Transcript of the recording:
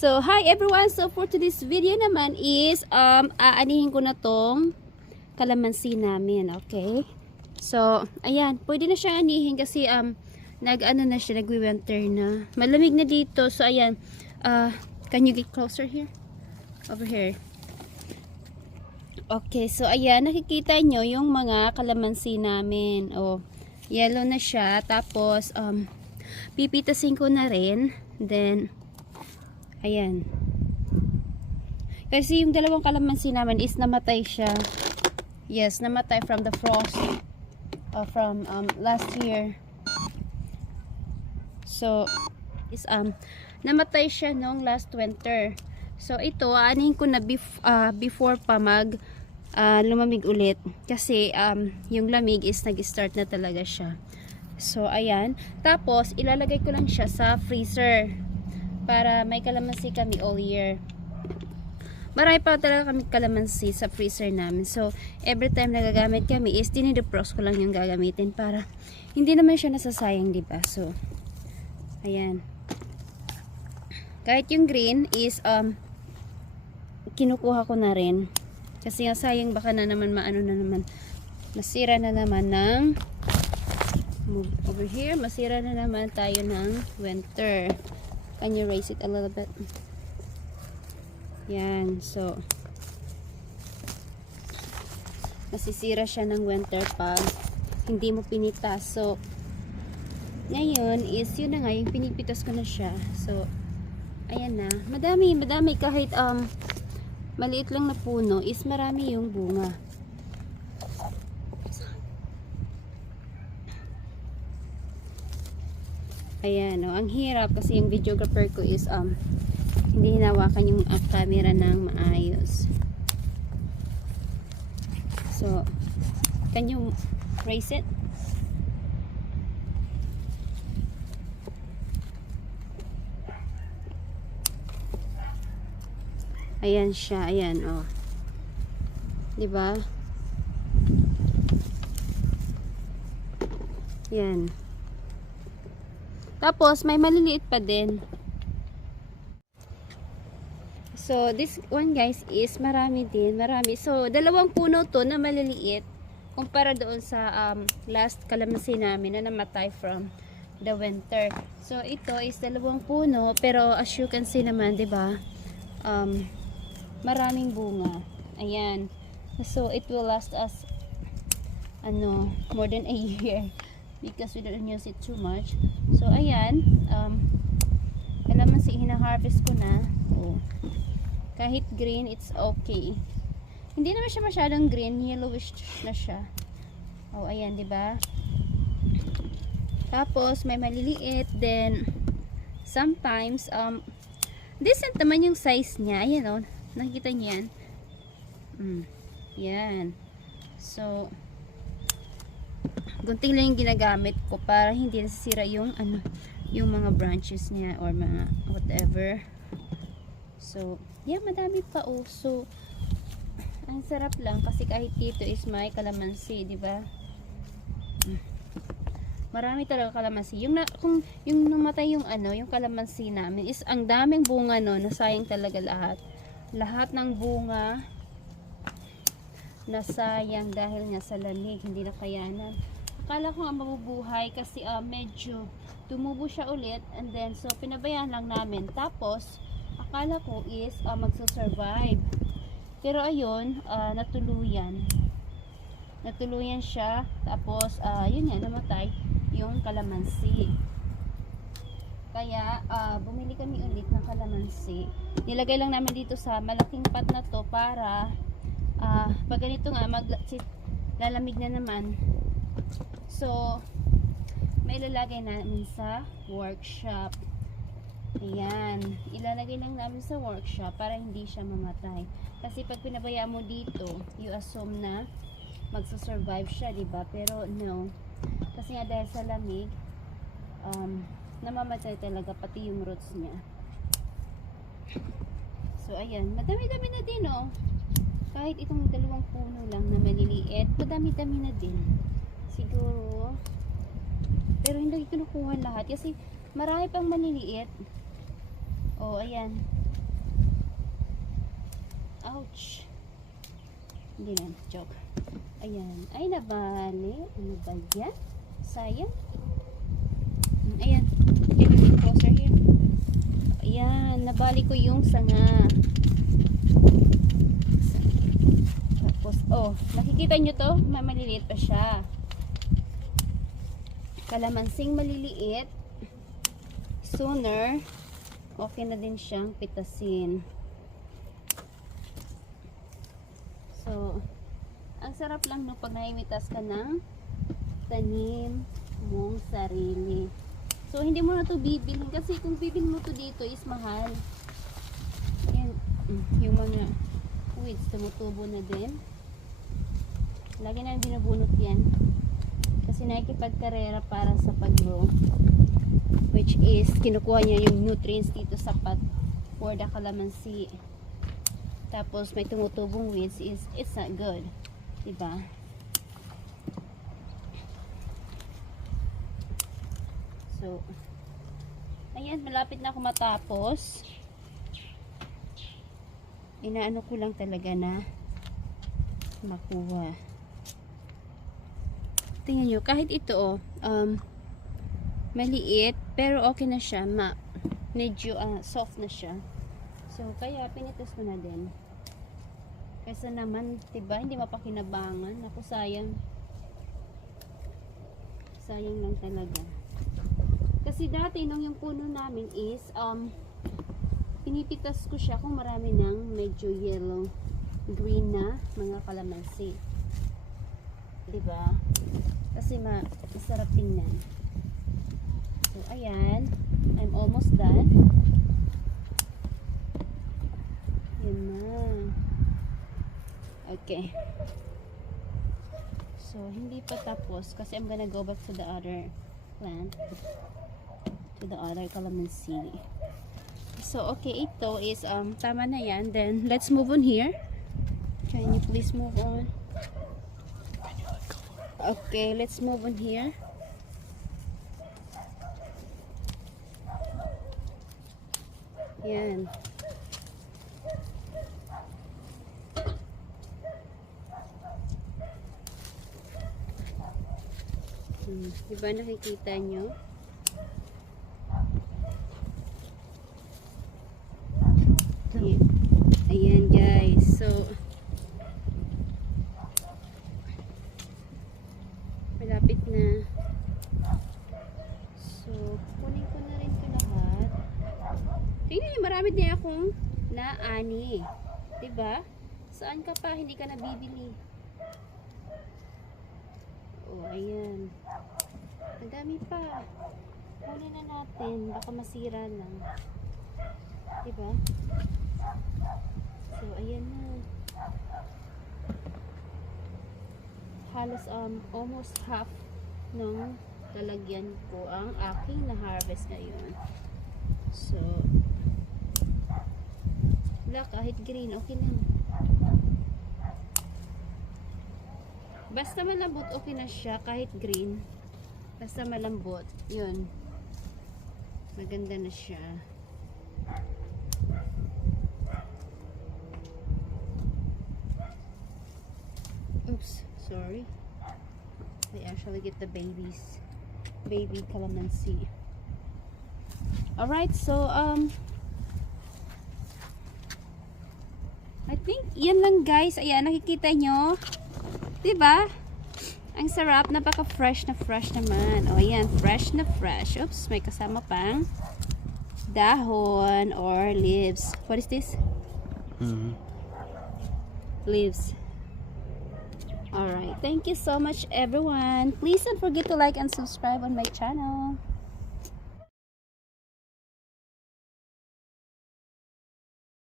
So, hi everyone! So, for today's video naman is, aanihin ko na tong kalamansi namin, okay? So, ayan, pwede na siya anihin kasi, nag-ano na siya, nagwi-winter na. Malamig na dito, so ayan, can you get closer here? Over here. Okay, so ayan, nakikita nyo yung mga kalamansi namin. Oh, yellow na siya, tapos, pipitasin ko na rin, then, ayan. Kasi yung dalawang kalamansi namin is namatay siya. Yes, namatay from the frost. From last year. So, is namatay siya nung last winter. So, ito, aanin ko na before pa lumamig ulit. Kasi, yung lamig is nag-start na talaga siya. So, ayan. Tapos, ilalagay ko lang siya sa freezer. Para may kalamansi kami all year. Marami pa talaga kami kalamansi sa freezer namin. So, every time nagagamit kami is dinidefrost ko lang yung gagamitin para hindi naman siya nasasayang, diba? So, ayan. Kahit yung green is kinukuha ko na rin. Kasi nga sayang baka na naman masira na naman ng move over here. Masira na naman tayo ng winter. Can you raise it a little bit? Yan, so masisira siya ng winter pag hindi mo pinitas. So ngayon is yun na nga, yung pinipitas ko na siya. So ayan na, madami kahit maliit lang na puno is marami yung bunga. Ayan, oh, ang hirap kasi yung videographer ko is hindi hinawakan yung camera ng maayos. So, can you raise it? Ayan siya, ayan, oh. 'Di ba? Yan. Tapos, may maliliit pa din. So, this one guys is marami din. Marami. So, dalawang puno to na maliliit. Kumpara doon sa last kalamansi namin na namatay from the winter. So, ito is dalawang puno. Pero, as you can see naman, diba? Maraming bunga. Ayan. So, it will last us more than a year. Because we don't use it too much. So, ayan. Kalamansi, hina-harvest ko na. Oh. Kahit green, it's okay. Hindi naman siya masyadong green. Yellowish na siya. Oh, ayan, diba? Tapos, may maliliit. Then, sometimes, decent naman yung size niya. Ayan, oh. Nakikita niyo yan? Yan. So, gunting lang yung ginagamit ko para hindi nasisira yung yung mga branches niya or mga whatever. So, yeah, madami pa oh. So, ang sarap lang kasi kahit dito is may kalamansi, di ba? Marami talaga kalamansi. Kung yung namatay yung yung kalamansi namin is ang daming bunga no, nasayang talaga lahat. Lahat ng bunga nasayang dahil nga sa lamig, hindi na kayanan. Akala ko nga mabubuhay kasi medyo tumubo siya ulit and then so pinabayaan lang namin. Tapos akala ko is magsusurvive. Pero ayun, natuluyan. Natuluyan siya. Tapos yun nga, namatay yung kalamansi. Kaya bumili kami ulit ng kalamansi. Nilagay lang namin dito sa malaking pot na to para pag ganito nga lalamig na naman. So, may ilalagay namin sa workshop. Ayan. Ilalagay lang namin sa workshop para hindi siya mamatay. Kasi pag pinabayaan mo dito, you assume na magsusurvive siya, diba? Pero no. Kasi nga dahil sa lamig, namamatay talaga pati yung roots niya. So, ayan. Madami-dami na din, oh. Kahit itong dalawang puno lang na maliliit, madami-dami na din. Siguro, pero hindi kinukuha lahat kasi marami pang maliliit. Oh, ayan. Ouch. Hindi na, joke. Ayan. Ay, nabali. Ano ba yan? Sayang. Ayan. Get a bit closer here. Ayan. Nabali ko yung sanga. Tapos, oh. Nakikita nyo to? Maliliit pa siya. Kalamansing maliliit. Sooner, okay na din siyang pitasin. So, ang sarap lang no pag naimitas ka ng tanim mong sarili. So, hindi mo na ito bibilhin kasi kung bibilhin mo to dito is mahal. Ayan, yung mga weeds tumutubo na din. Lagi na binubunot yan. Kasi nakikipagkarera para sa pag-grow. Which is, kinukuha niya yung nutrients dito sapat for the calamansi. Tapos, may tumutubong weeds is, it's not good. Diba? So, ayan, malapit na ako matapos. Inaano ko lang talaga na makuha. Tingnan nyo, kahit ito, maliit, pero okay na siya. Medyo soft na siya. So, kaya pinitas ko na din. Kaysa naman, diba, hindi mapakinabangan. Ako, sayang. Sayang lang talaga. Kasi dati, nung yung puno namin is, pinipitas ko siya kung marami ng medyo yellow, green na mga kalamansi. Diba? Kasi masarap tingnan. So, ayan. I'm almost done. Yan na. Okay. So, hindi pa tapos kasi I'm gonna go back to the other plant. To the other calamansi. So, okay. Ito is, tama na yan. Then, let's move on here. Can you please move on? Okay, let's move on here. Yan. Diba nakikita nyo? Ayan. Ayan guys. So, malapit na. So, kunin ko na rin ito lahat. Tingnan nyo, marami din akong naani. Diba? Saan ka pa? Hindi ka nabibili. Oh, ayan. Ang dami pa. Kunin na natin. Baka masira lang. Diba? So, ayan na. Halos almost half ng lalagyan ko ang aking na-harvest ngayon. So, wala, kahit green, okay lang. Basta malambot, okay na siya, kahit green. Basta malambot, yun. Maganda na siya. Oops, sorry. I actually get the baby calamansi. Alright, so, I think, yan lang guys. Ayan, nakikita nyo. Diba? Ang sarap, napaka-fresh na fresh naman. O, ayan, fresh na fresh. Oops, may kasama pang dahon or leaves. What is this? Leaves. Alright, thank you so much everyone. Please don't forget to like and subscribe on my channel.